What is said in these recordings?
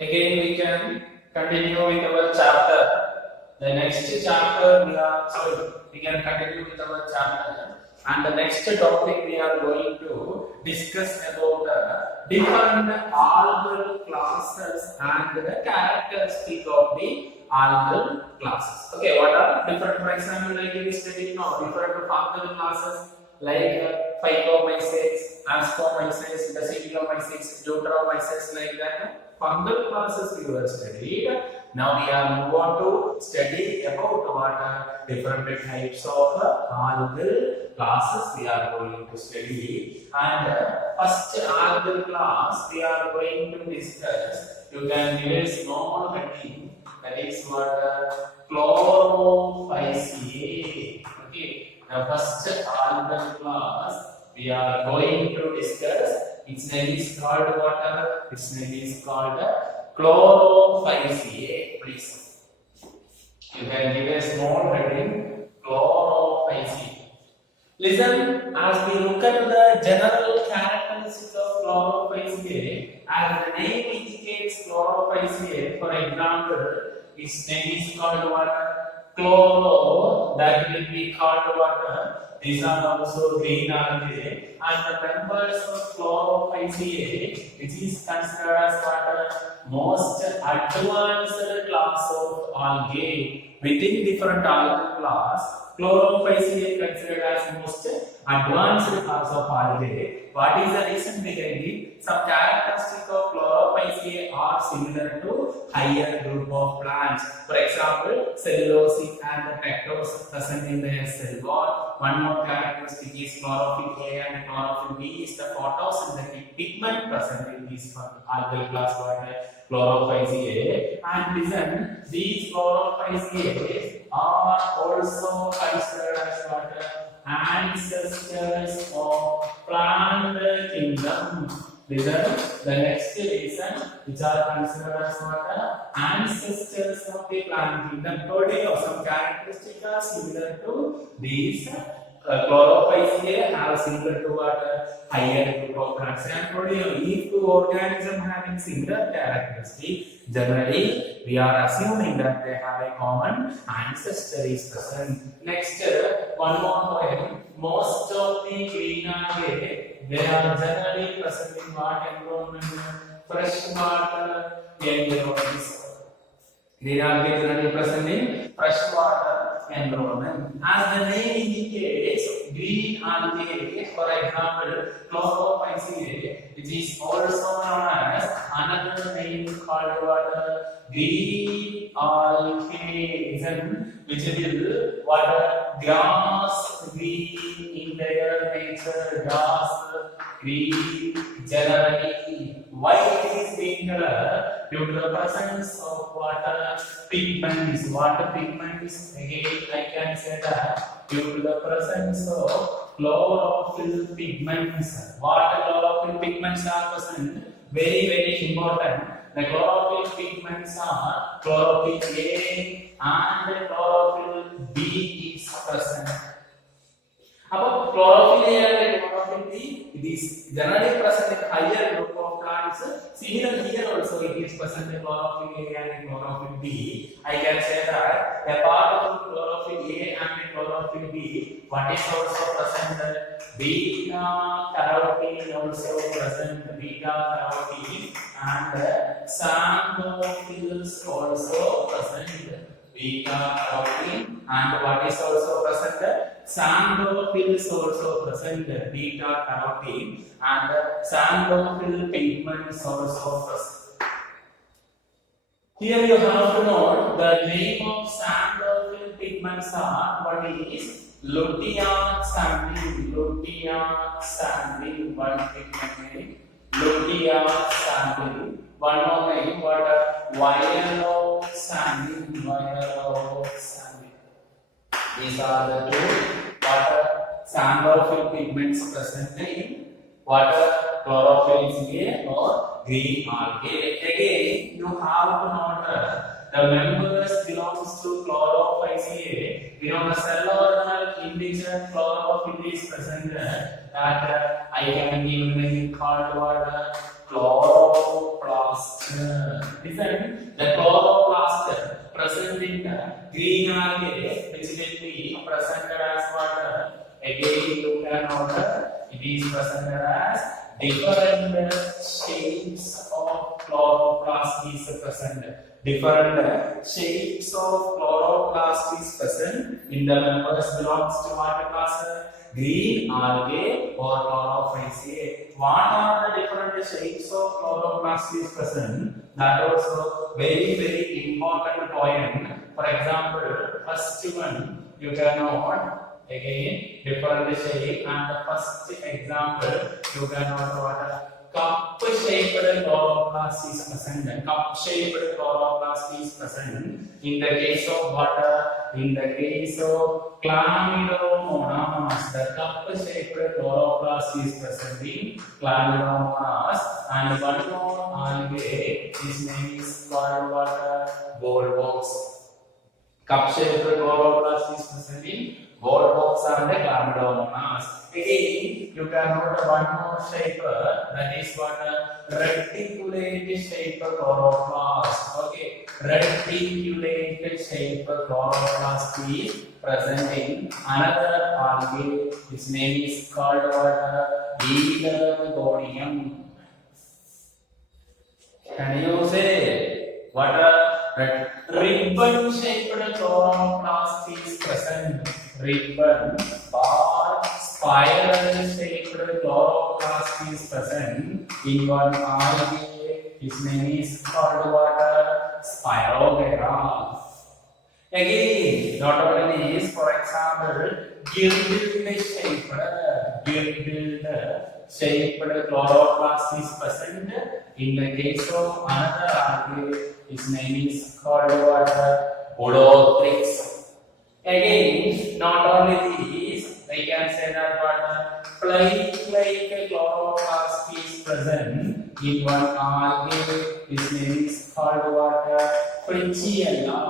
Again, we can continue with our chapter. The next chapter we can continue with our chapter. And the next topic we are going to discuss about different algal classes and the characteristic of the algal classes. Okay, what are different? For example, like we studied now different algal classes like Phycomycetes, Ascomycetes, Basidiomycetes, Deuteromycetes, like that. Fungal classes we were studied. Now we are move on to study about what are different types of algal classes we are going to study. And first algal class we are going to discuss. You can use normal heading, that is what Chlorophyceae. Okay, the first algal class we are going to discuss. Its name is called what? Its name is called Chlorophyceae. Please, you can give a small heading, Chlorophyceae. Listen, as we look at the general characteristics of Chlorophyceae, as the name indicates Chlorophyceae, for example, its name is called what? Chloro, that will be called what? These are also green algae, and the members of Chlorophyceae, which is considered as what? Most advanced class of algae. Within different algal class, Chlorophyceae considered as most advanced class of algae. What is the reason behind it? Some characteristics of Chlorophyceae are similar to higher group of plants. For example, cellulosic and pectose present in their cell wall. One more characteristic is chlorophyll A and chlorophyll B is the photosynthetic pigment present in this algal class Chlorophyceae. And listen, these Chlorophyceae are also considered as what? Ancestors of plant kingdom. Listen, the next reason which are considered as what? Ancestors of the plant kingdom. Today, some characteristics are similar to these. Chlorophyceae have similar to what? Higher group of plants. And today, if two organisms having similar characteristics, generally we are assuming that they have a common ancestor is present. Next, one more point. Most of the green algae, they are generally present in what environment? Freshwater environments. Green algae generally present in freshwater environment. As the name indicates, green algae, for example, Chlorophyceae, which is also known as another name called what? Green algae, which will what? Grass green in their nature, grass green generally. Why it is green color? Due to the presence of water pigments. Water pigments, again I can say that due to the presence of chlorophyll pigments. What chlorophyll pigments are present? Very, very important. The chlorophyll pigments are chlorophyll A and chlorophyll B is present. About chlorophyll A and chlorophyll B, it is generally present in higher group of plants. Similar here also it is present in chlorophyll A and chlorophyll B. I can say that a part of chlorophyll A and chlorophyll B, what is also present? Beta carotene also present. Beta carotene and xanthophylls also present. Beta carotene and what is also present? Xanthophylls also present. Beta carotene and xanthophyll pigments also present. Here you have to note the name of xanthophyll pigments are what is Lutea xanthine. Lutea xanthine, one pigment name. Lutea xanthine. One more name, what? Viola xanthine. Viola xanthine. These are the two water xanthophyll pigments present in water chlorophyll A or green algae. Again, you have to note the members belongs to Chlorophyceae. We know the cell organelle indigent chlorophyll is present. That I can give a name called what? Chloroplast. chloroplast. Listen, the chloroplast present in the green algae, which will be presented as what? Again, you can order. It is presented as different shapes of chloroplast is present. Different shapes of chloroplast is present in the members belongs to what class? Green algae or chlorophyllaceae. What are the different shapes of chloroplast is present? That also very important point. For example, first one you can note. Again, different shape, and the first example you can note what cup shaped chloroplast is present. Cup shaped chloroplast is present in the case of water. In the case of Chlamydomonas, the cup shaped chloroplast is present in Chlamydomonas, and one more algae, his name is called what? Bollbox. Cup shaped chloroplast is present in Bollbox and the Chlamydomonas. Again, you can note one more shape, that is what? Reticulate shaped chloroplast. Okay, reticulate shaped chloroplast is present in another algae. Its name is called what? Pelargonium. Can you say what? Ribbon shaped chloroplast is present. Ribbon or spiral shaped chloroplast is present in one algae. His name is called what? Spirogyra. Again, not only this, for example, girdled shaped chloroplast is present in the case of another algae. His name is called what? Hodothrix. Again, not only these, I can say that what? Plate-like chloroplast is present in one algae. His name is called what? Frichiella.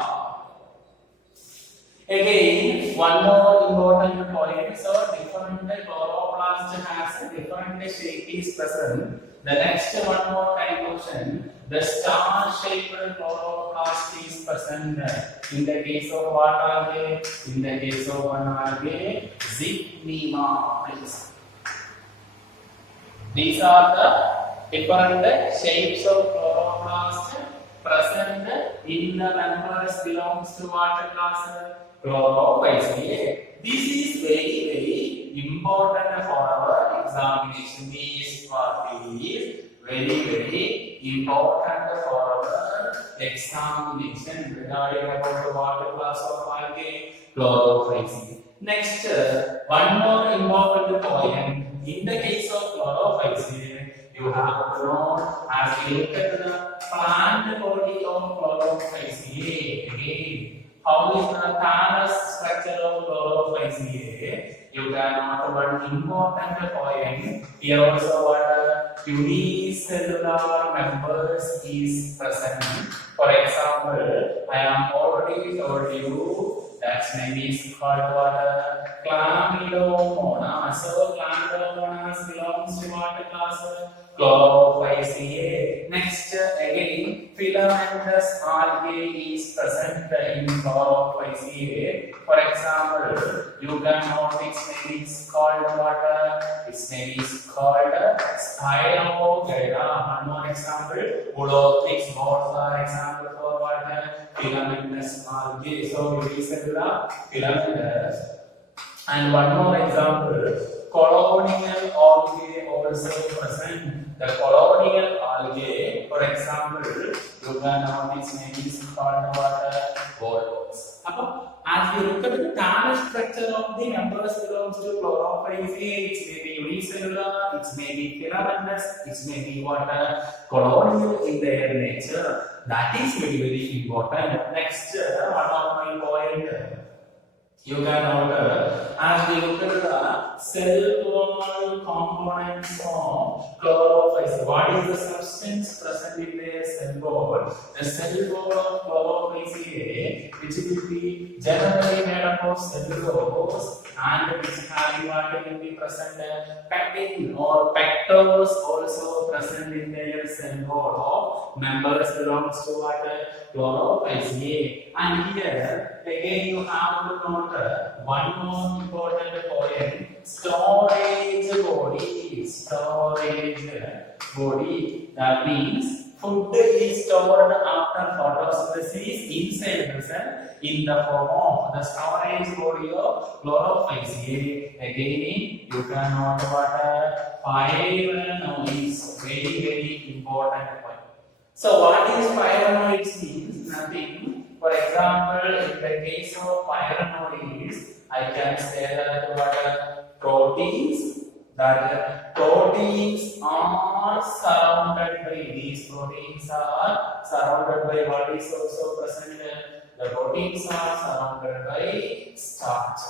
Again, one more important point. So, different chloroplast has a different shape is present. The next one more conclusion. The star-shaped chloroplast is present in the case of what algae? In the case of one algae, Zychnema, please. These are the different shapes of chloroplast present in the members belongs to what class? Chlorophyllaceae. This is very important for our examination. This part is very important for our examination regarding about what class of algae? Chlorophyllaceae. Next, one more important point. In the case of chlorophyllaceae, you have to know as we look at the plant body of chlorophyllaceae. Again, how is the thallus structure of chlorophyllaceae? You can note one important point. Here also what unicellular members is present. For example, I am already told you that name is called what? Chlamydomonas. So Chlamydomonas belongs to what class? Chlorophyllaceae. Next, again, filamentous algae is present in Chlorophyllaceae. For example, you can note its name is called what? Its name is called Spirogyra. One more example, Hodothrix. Both are example for what? Filamentous algae. So unicellular, filamentous. And one more example, colonial algae also present. The colonial algae, for example, you can know its name is called what? Bollbox. As we look at the thallus structure of the members belongs to Chlorophyllaceae, it may be unicellular, it may be filamentous, it may be what? Colonial in their nature. That is very important. Next, one of my point. You can order as we look at the cell wall components of chlorophyll. What is the substance present in the cell wall? The cell wall of chlorophyll, which will be generally made up of cellulose and which have what will be present pectin or pectose also present in their cell wall of members belongs to what chlorophyll. And here again you have to note one more important point: storage body. Storage body, that means food is stored after photosynthesis inside the cell in the form of the storage body of chlorophyll. Again you can note what pyrenoids, very important point. So what is pyrenoids means nothing. For example, in the case of pyrenoids, I can say that what proteins, that proteins are surrounded by, these proteins are surrounded by what is also present. The proteins are surrounded by starch.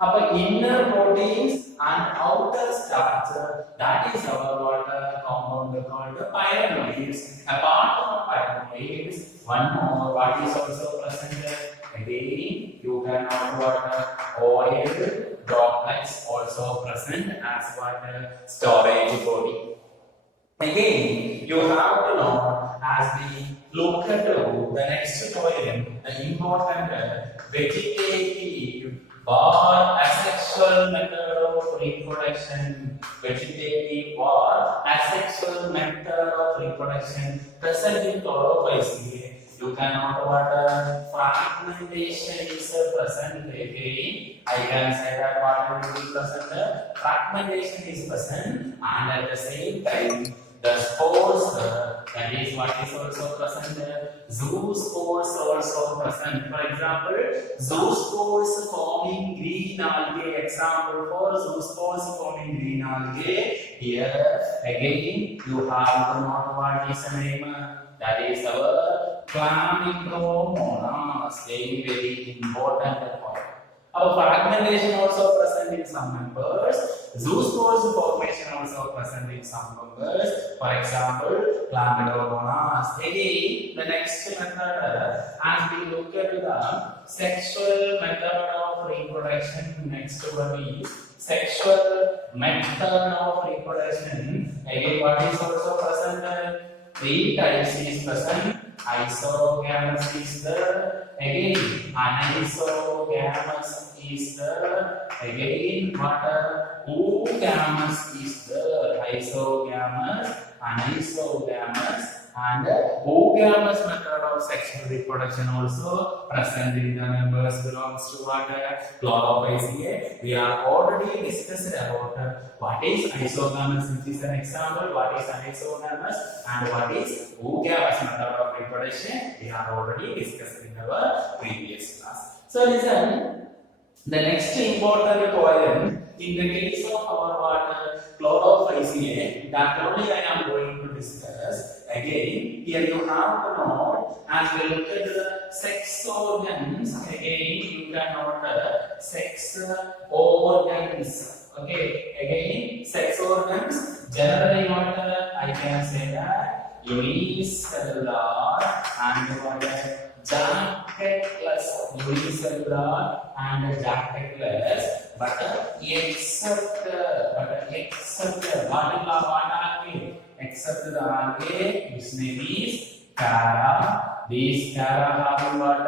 Now, inner proteins and outer starch, that is our water compound called pyrenoids. Apart from pyrenoids, one more what is also present. Again, you can note what oil droplets also present as what storage body. Again, you have to know as we look at the next poem, the important vegetative or asexual method of reproduction. Vegetative or asexual method of reproduction present in chlorophyll. You can note what fragmentation is present. Again, I can say that what will be present. Fragmentation is present, and at the same time, the spores, that is what is also present. Zoospores also present. For example, zoospores forming green algae. Example for zoospores forming green algae. Here again, you have to know what is the name. That is our chlamydomonas. Very important point. Our fragmentation also present in some members. Zoospores formation also present in some members. For example, chlamydomonas. Again, the next method, as we look at the sexual method of reproduction, next one is sexual method of reproduction. Again, what is also present? Three types is present. Isogamous is there. Again, anisogamous is there. Again, what oogamous is there. Isogamous, anisogamous, and oogamous method of sexual reproduction also present in the members belongs to what chlorophyll. We are already discussed about what is isogamous, which is an example, what is anisogamous, and what is oogamous method of reproduction. We are already discussed in our previous class. So listen, the next important point in the case of our water chlorophyll, that only I am going to discuss. Again, here you have to know, as we look at the sex organs, again you can note sex organs. Okay, again sex organs, generally what I can say that unicellular and what jacketless, unicellular and jacketless, but except except the algae, which name is Chara. These Chara having what?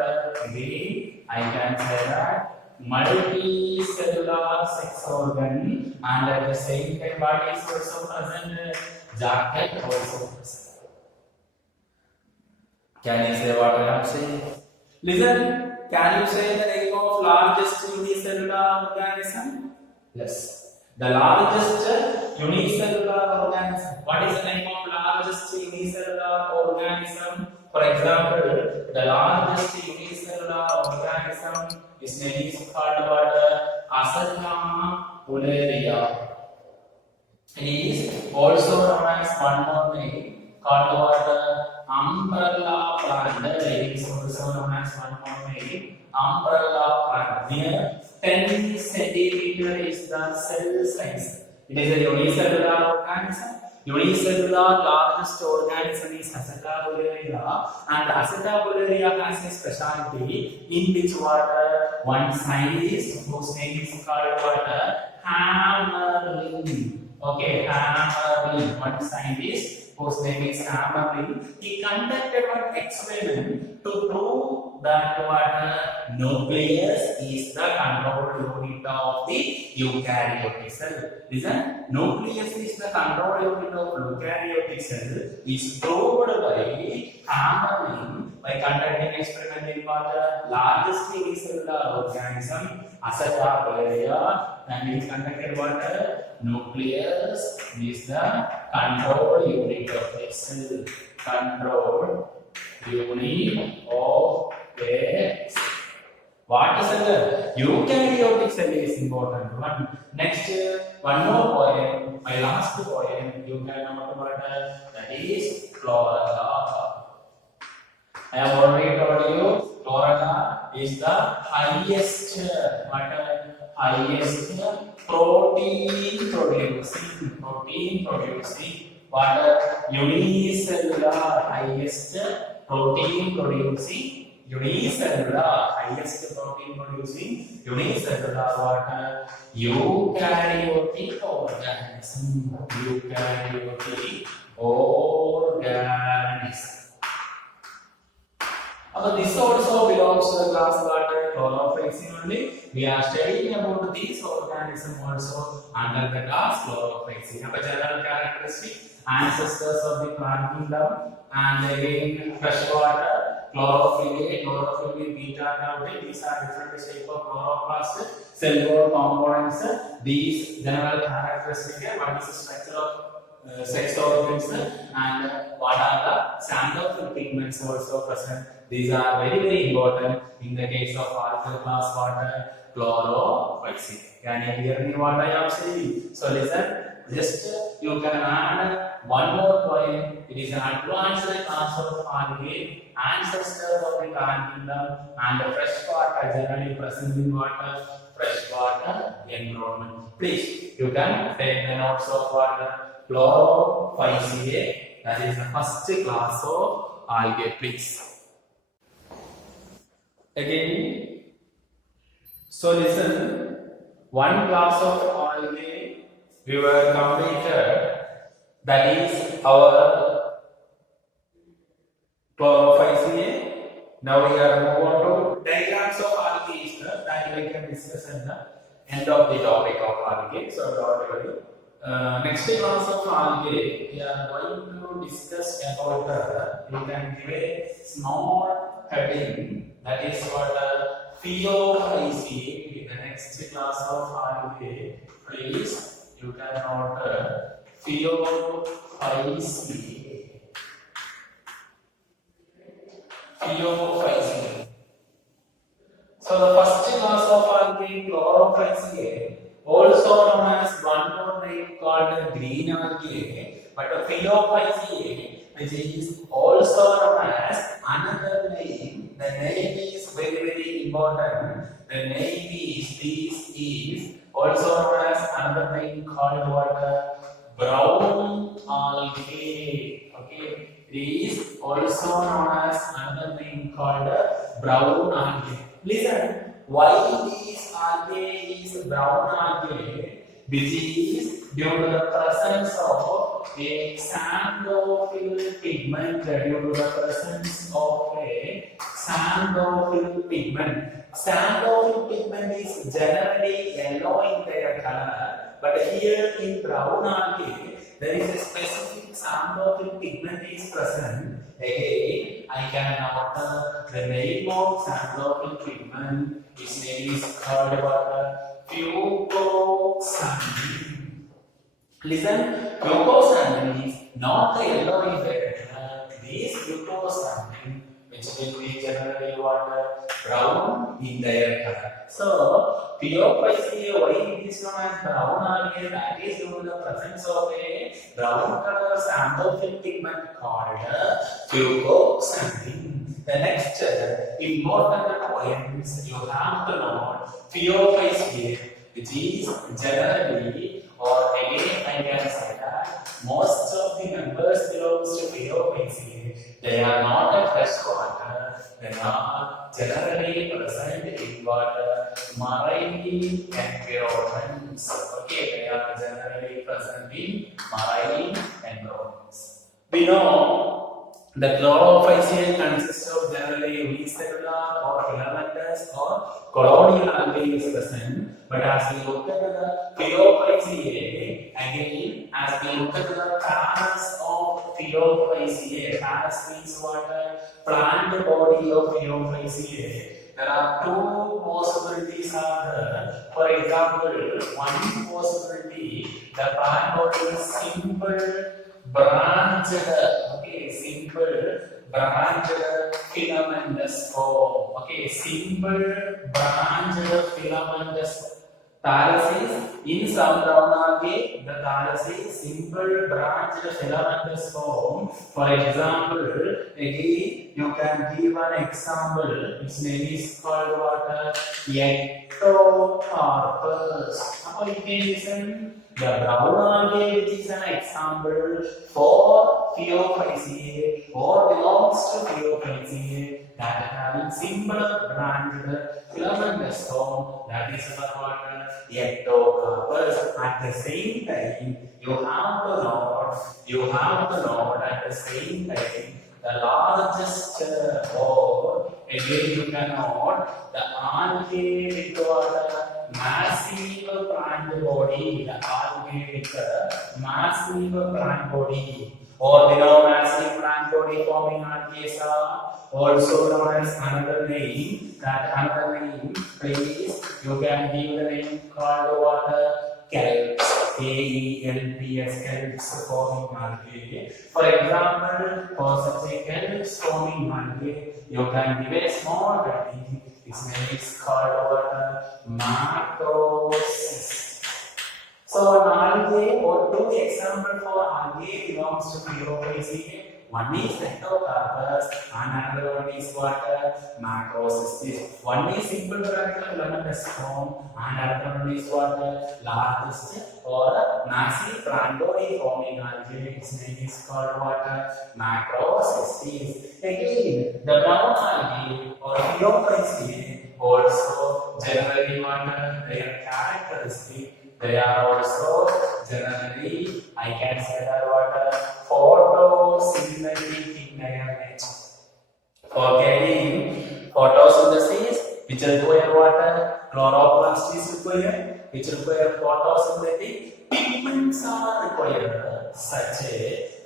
Again, I can say that multicellular sex organ, and at the same time, what is also present? Jacket also present. Can you say what I am saying? Listen, can you say the name of largest unicellular organism? Yes. The largest unicellular organism. What is the name of largest unicellular organism? For example, the largest unicellular organism, its name is called what? Asatama ularia. It is also known as one more name called what? Umbrella plant. It is also known as one more name, umbrella plant. Near 10 centimeter is the cell size. It is a unicellular organism. Unicellular largest organism is Acetobularia, and Acetobularia has a specialty in which water one scientist whose name is called water Hammerling. Okay, Hammerling, one scientist whose name is Hammerling. He conducted one experiment to prove that water nucleus is the control unit of the eukaryotic cell. Listen, nucleus is the control unit of eukaryotic cell is proved by Hammerling by conducting experiment in water largest unicellular organism Acetobularia, and he conducted water nucleus is the control unit of the cell. Control unit of a cell. What is the eukaryotic cell is important one. Next, one more poem, my last poem, you can know about that is Flora. I have already told you, Flora is the highest protein producing unicellular highest protein producing unicellular water eukaryotic organism. This also belongs to the class water chlorophyllene only. We are studying about these organisms also under the class chlorophyllene. General characteristic, ancestors of the plant kingdom, and again freshwater, chlorophyll, beta carotin. These are different shape of chloroplast, cell wall components. These general characteristics. What is the structure of sex organs and what are the xanthophyll pigments also present. These are very important in the case of alkali class water chlorophyll. Can you hear me what I am saying? So listen, just you can add one more point. It is an advanced class of algae, ancestors of the plant kingdom, and the freshwater generally present in water, freshwater environment. Please, you can take the notes of water chlorophyll. That is the first class of algae. Please. Again, so listen, one class of algae we were completed, that is our chlorophyll. Now we are moving on to diagrams of algae that we can discuss at the end of the topic of algae. So don't worry. Next class of algae we are going to discuss about you can give a small heading. That is what Phaeophyceae. The next class of algae, please you can note Phaeophyceae. So the first class of algae, chlorophyceae, also known as one more name called green algae, but the Phaeophyceae, which is also known as another name. The name is very important. The name is also known as another name called what? Brown algae. Okay, it is also known as another name called brown algae. Listen, why this algae is brown algae? Which is due to the presence of a xanthophyll pigment. Xanthophyll pigment. Xanthophyll pigment is generally yellow in their color, but here in brown algae there is a specific xanthophyll pigment is present. Again, I can note the name of xanthophyll pigment. Its name is called what? Fucoxanthin. Listen, fucoxanthin is not the yellow in their color. This fucoxanthin, which will be generally what? Brown in their color. So, Phaeophyceae, why it is known as brown algae? That is due to the presence of a brown color xanthophyll pigment called fucoxanthin. The next important points you have to know POICA, which is generally, or again I can say that most of the members belongs to POICA. They are not a fresh water. They are generally present in water, marine environments. Okay, they are generally present in marine environments. We know the chlorophyll consists of generally unicellular or filamentous or colonial algae is present. But as we look at the Phyllophyceae, again, as we look at the class of Phyllophyceae, class means what? Plant body of Phyllophyceae. There are two possibilities are there. For example, one possibility, the plant body is simple branched, okay, simple branched filamentous form. Okay, simple branched filamentous thallus. In some brown algae, the thallus is simple branched filamentous form. For example, again you can give an example. Its name is called what? Ectocarpus. Now you can listen. The brown algae, which is an example for Phyllophyceae or belongs to Phyllophyceae, that having simple branched filamentous form, that is what? Ectocarpus. At the same time, you have to know at the same time the largest or again you can note the algae with what? Massive plant body, the algae with a massive plant body, or we know massive plant body forming algae are also known as another name. That another name, please, you can give the name called what? Kelps, K-E-L-P-S, kelps forming algae. For example, for such a kelps forming algae, you can give a small name. Its name is called what? Macrocystis. So an algae or two examples for algae belongs to Phyllophyceae. One is Ectocarpus and another one is what? Macrocystis. One is simple branched filamentous form and another one is what? Largest or massive plant body forming algae. Its name is called what? Macrocystis. Again, the brown algae or Phyllophyceae also generally what? Their characteristic. They are also generally, I can say that what? Photosynthetic in their nature. For getting photosynthesis, which require water, chloroplast is required, which require photosynthetic pigments are required. Such a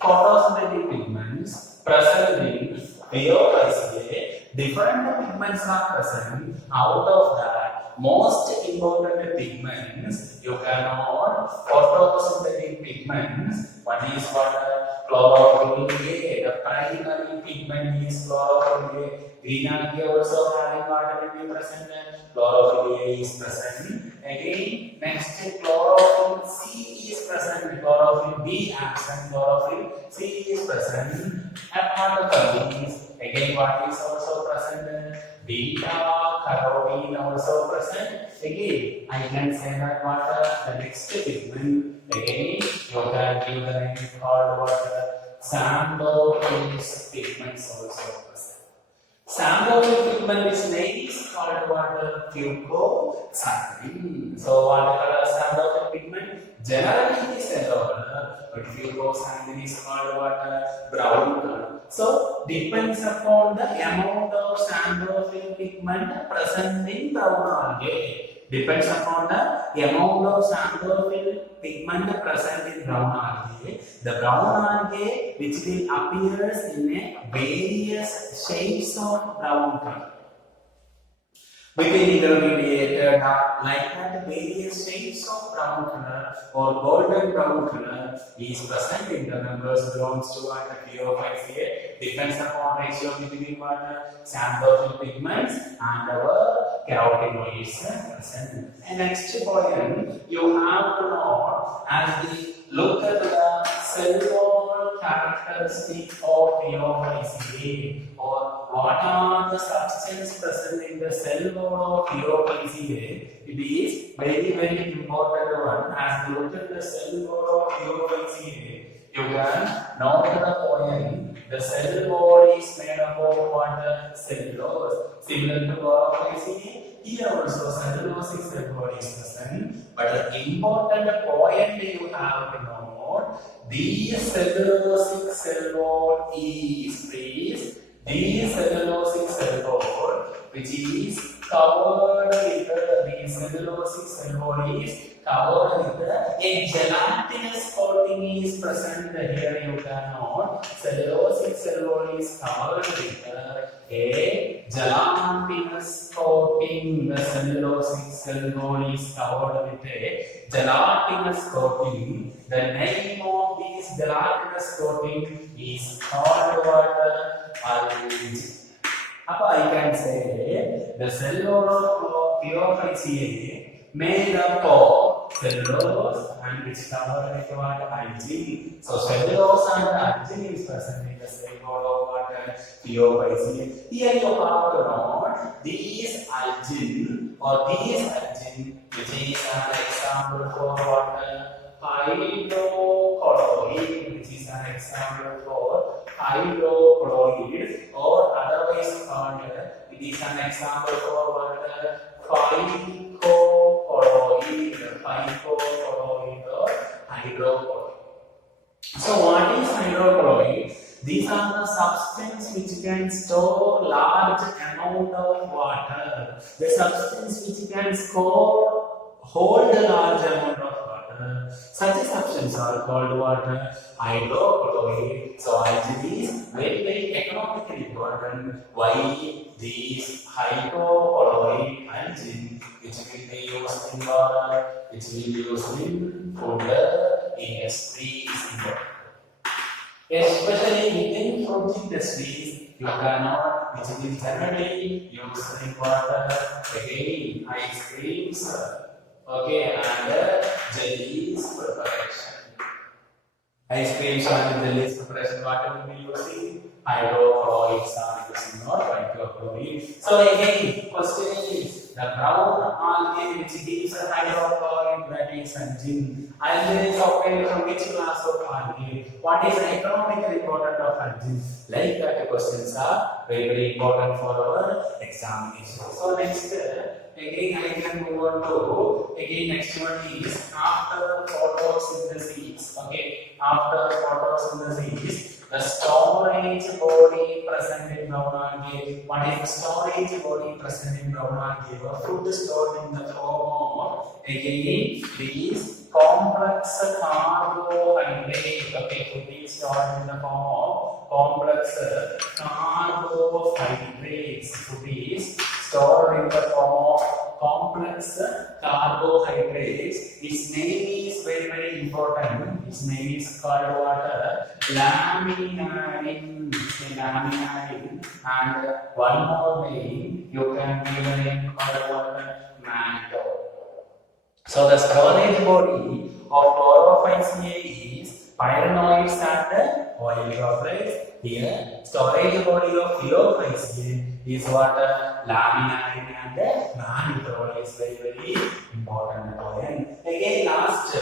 photosynthetic pigments present in Phyllophyceae, different pigments are present. Out of that, most important pigments you can note photosynthetic pigments. One is what? Chlorophyll A. The primary pigment is chlorophyll A. Green algae also having what will be present? Chlorophyll A is present. Again, next chlorophyll C is present. Chlorophyll B absent. Chlorophyll C is present. Apart from these, again what is also present? Beta carotene also present. Again, I can say that what the next pigment. Again, you can give the name called what? Xanthophyll pigments also present. Xanthophyll pigment is name is called what? Fucoxanthin. So what color xanthophyll pigment? Generally it is yellow color, but fucoxanthin is called what? Brown color. So depends upon the amount of xanthophyll pigment present in brown algae. Depends upon the amount of xanthophyll pigment present in brown algae. The brown algae which will appears in a various shades of brown color. We can intermediate like that various shades of brown color or golden brown color is present in the members belongs to what? Phyllophyceae. Depends upon ratio between what? Xanthophyll pigments and our carotenoids present. And next point you have to know as we look at the cell wall characteristics of Theophyceae, or what are the substances present in the cell wall of Theophyceae? It is very, very important one. As you look at the cell wall of Theophyceae, you can note the point. The cell wall is made up of what? Cellulose. Similar to Theophyceae, here also cellulosic cell wall is present. But the important point you have to note, this cellulosic cell wall is this cellulosic cell wall, which is covered with the cellulosic cell wall is covered with a gelatinous coating is present here. You can note cellulosic cell wall is covered with a gelatinous coating. The cellulosic cell wall is covered with a gelatinous coating. The name of this gelatinous coating is called what? Algae. I can say the cell wall of Theophyceae made up of cellulose and which covered with what? Algae. So cellulose and algae is present in the cell wall of what? Theophyceae. Here you have to note these algae or these algae, which is an example for what? Hydrocolloid, which is an example for hydrocolloid, or otherwise called, it is an example for what? Phycocolloid, or hydrocolloid. So what is hydrocolloid? These are the substances which can store large amount of water. The substance which can hold a large amount of water. Such a substance are called what? Hydrocolloid. So algae is very, very economically important. Why? These hydrocolloid algae, which will be used in water, which will be used in food, industry is important. Especially within fruit industries, you cannot, which is generally used in water, again, ice creams, okay, and jellies preparation. Ice creams and jellies preparation, what will be using? Hydrocolloids are using, not hydrocolloid. So again, question is, the brown algae which gives a hydrocolloid, that is algae. Algae is obtained from which class of algae? What is the economical importance of algae? Like that questions are very, very important for our examination. So next, again I can move on to, again next one is after photosynthesis. Okay, after photosynthesis, the storage body present in brown algae. What is the storage body present in brown algae? Or food stored in the form of, again, these complex carbohydrates. Okay, food is stored in the form of complex carbohydrates. Food is stored in the form of complex carbohydrates. Its name is very, very important. Its name is called what? Laminin. Laminin. And one more name, you can give a name called what? Mantle. So the storage body of Chlorophyceae is pyrenoids and oil droplets. Here, storage body of Theophyceae is what? Laminine and mantle is very, very important point. Again, last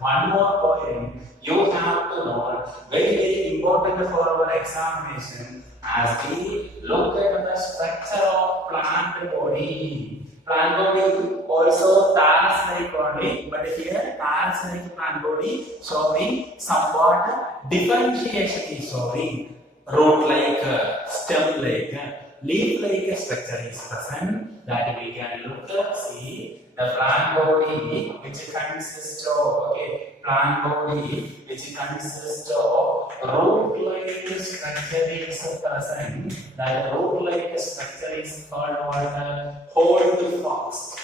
one more point you have to know, very, very important for our examination, as we look at the structure of plant body. Plant body also parasite body, but here parasite plant body showing somewhat differentiation is showing. Root-like, stem-like, leaf-like structure is present that we can look at. See the plant body which consists of, okay, plant body which consists of root-like structure is present. That root-like structure is called what? Hold fast.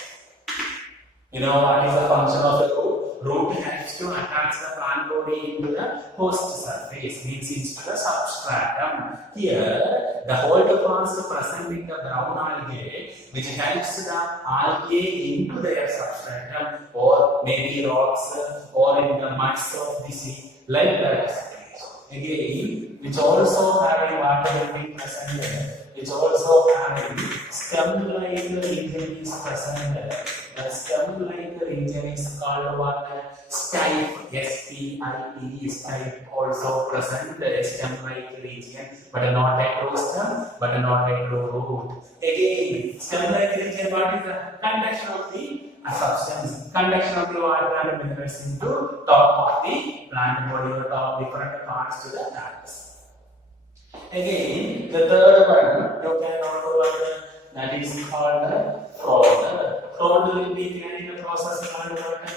You know what is the function of the root? Root helps to attach the plant body into the host surface, means into the substratum. Here, the hold fast present in the brown algae, which helps the algae into their substratum, or maybe rocks, or in the muds of the sea, like that. again, which also having water will be present there, which also having stem-like region is present there. The stem-like region is called what? Stipe, S-T-I-P-E, stipe also present, the stem-like region, but not a true stem, but not a true root. Again, stem-like region, what is the conduction of the substance, conduction of the water and minerals into top of the plant body or top different parts to the plants. Again, the third one, you can also learn that is called the frond. Frond will be carrying the process called what?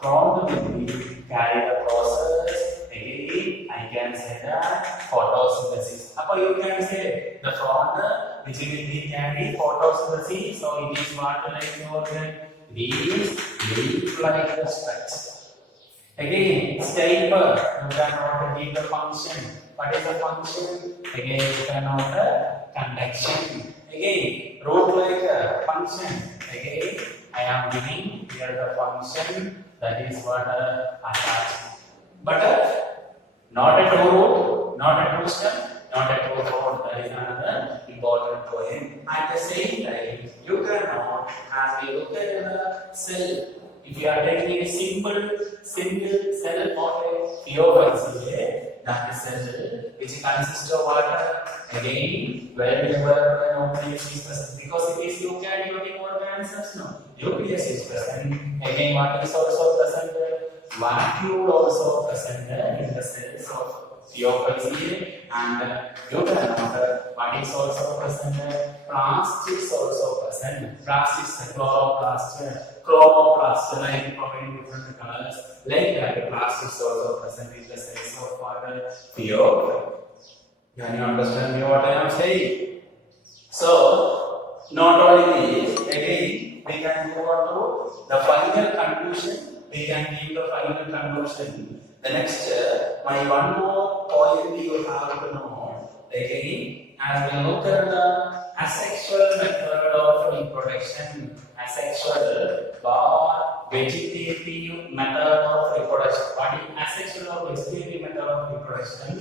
Frond will be carry the process. Again, I can say that photosynthesis. Now you can say the frond which will be carry photosynthesis. So it is what like organ. These leaf-like the structure. Again, stiper, you cannot give the function. What is the function? Again, you cannot conduction. Again, root-like function. Again, I am giving here the function. That is what attachment. But not a true root, not a true stem, not a true root. That is another important point. At the same time, you cannot, as we look at the cell, if you are taking a single cell of a pheophyte, that cell which consists of water, again, wherever nucleus is present, because it is eukaryotic organisms, no, nucleus is present. Again, what is also present? Vacuole also present in the cells of pheophyte, and you cannot. What is also present? Plast is also present. Plast is chloroplast, chromoplast, like providing different colors. Like that, plast is also present in the cells of water. Pheophyte. Can you understand me what I am saying? So, not only this, again, we can move on to the final conclusion. We can give the final conclusion. The next, my one more point you have to know. Again, as we look at the asexual method of reproduction, asexual or vegetative method of reproduction. What is asexual or vegetative method of reproduction?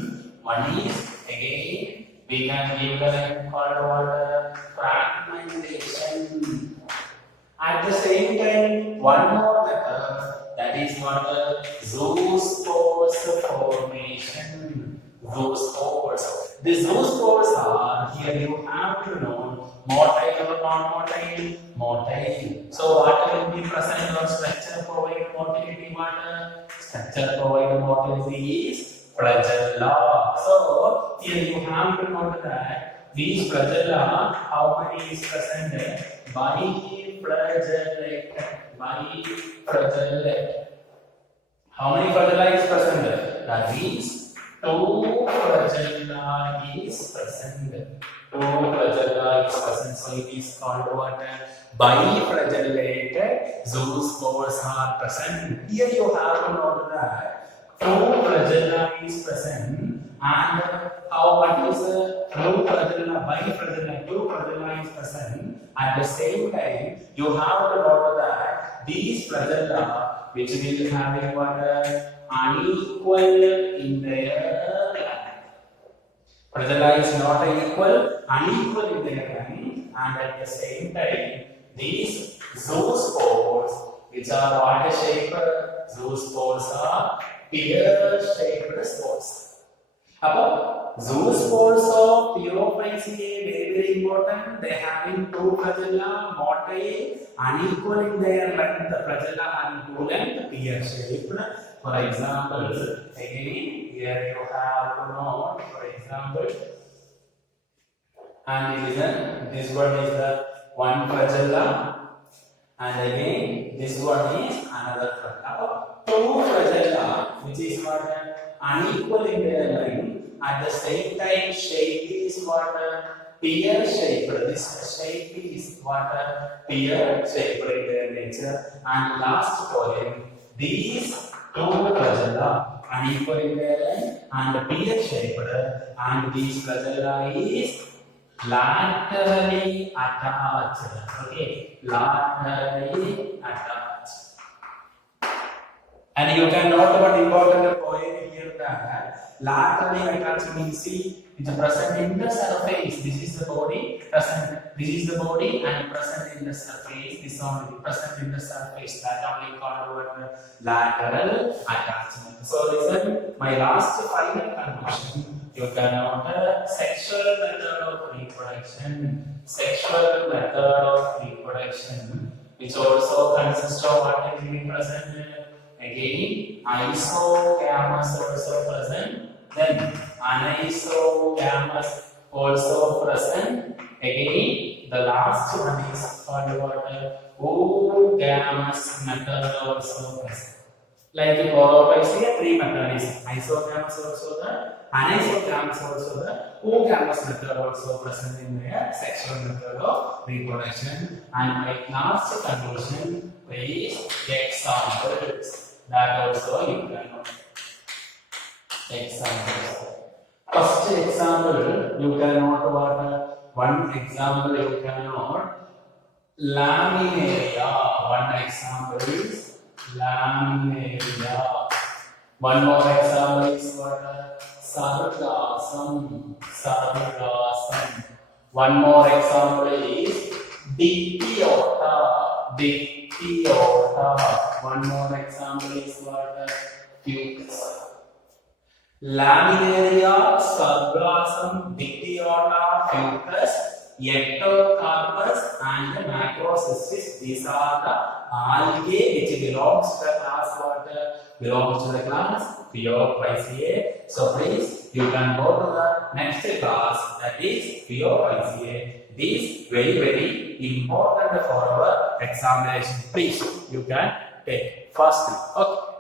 One is, again, we can give the name called fragmentation. At the same time, one more method, that is what zoospores formation. Zoospores. The zoospores are, here you have to know, motile or non-motile? Motile. So what will be present or structure provide motility? What structure provide motility is flagella. So here you have to note that these flagella, how many is present? Biflagellate. Biflagellate. How many flagella is present? That means 2 flagella is present. 2 flagella is present. So it is called what? Biflagellated zoospores are present. Here you have to note that 2 flagella is present. And what is true flagella, biflagella, 2 flagella is present. At the same time, you have to note that these flagella, which will having what unequal in their line. Flagella is not unequal in their line, and at the same time, these zoospores, which are what shape? Zoospores are pear-shaped spores. About zoospores of Pheophyceae, very important. They having 2 flagella, motile, unequal in their length. The flagella are equal length, pear-shaped. For example, again, here you have to know, for example, and listen, this one is the one flagella, and again, this one is another flagella. 2 flagella, which is what? Unequal in their line, at the same time shape is what? Pear-shaped. This shape is what? Pear-shaped in their nature. And last point, these 2 flagella unequal in their line and pear-shaped, and these flagella is laterally attached. Okay, laterally attached. And you can note one important point here that laterally attached means see it's present in the surface. This is the body present. This is the body and present in the surface. This only present in the surface. That only called what lateral attachment. So listen, my last final conclusion. You can note sexual method of reproduction. Sexual method of reproduction, which also consists of what is being present. Again, isogamous also present. Then anisogamous also present. Again, the last one is called what? Oogamous method also present. Like in orophysia, three methods: isogamous also the, anisogamous also the, oogamous method also present in the sexual method of reproduction. And my last conclusion is examples. That also you can know. Examples. First example, you can note what? One example you can note laminaria. One example is laminaria. One more example is what? Sargassum. Sargassum. One more example is dictyota. Dictyota. One more example is what? Fucus. Laminaria, Sargassum, dictyota, fucus, ectocarpus, and macrocystis. These are the algae which belongs to the class what? Belongs to the class Phaeophyceae. So please, you can go to the next class, that is Phaeophyceae. It is very, very important for our examination. Please, you can take first. Okay.